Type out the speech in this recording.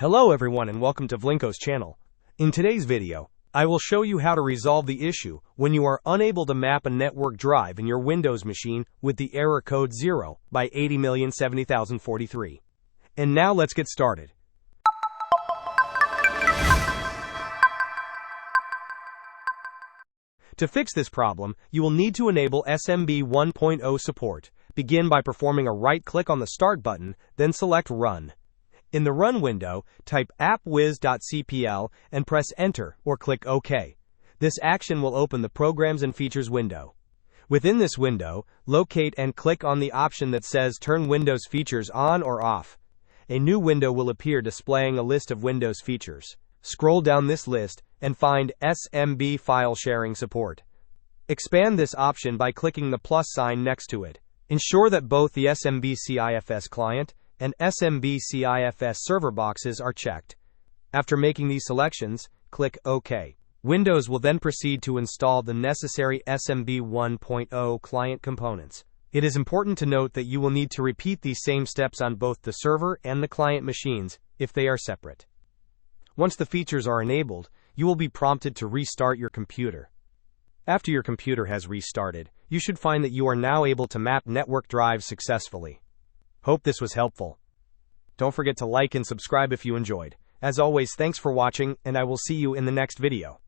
Hello everyone and welcome to Vlinkoz channel. In today's video, I will show you how to resolve the issue when you are unable to map a network drive in your Windows machine with the error code 0x80070043. And now let's get started. To fix this problem, you will need to enable SMB 1.0 support. Begin by performing a right-click on the Start button, then select Run. In the Run window, type appwiz.cpl and press Enter or click OK. This action will open the Programs and Features window. Within this window, locate and click on the option that says Turn Windows Features on or off. A new window will appear displaying a list of Windows features. Scroll down this list and find SMB File Sharing Support. Expand this option by clicking the plus sign next to it. Ensure that both the SMB CIFS client and SMB CIFS server boxes are checked. After making these selections, click OK. Windows will then proceed to install the necessary SMB 1.0 client components. It is important to note that you will need to repeat these same steps on both the server and the client machines if they are separate. Once the features are enabled, you will be prompted to restart your computer. After your computer has restarted, you should find that you are now able to map network drives successfully. Hope this was helpful. Don't forget to like and subscribe if you enjoyed. As always, thanks for watching, and I will see you in the next video.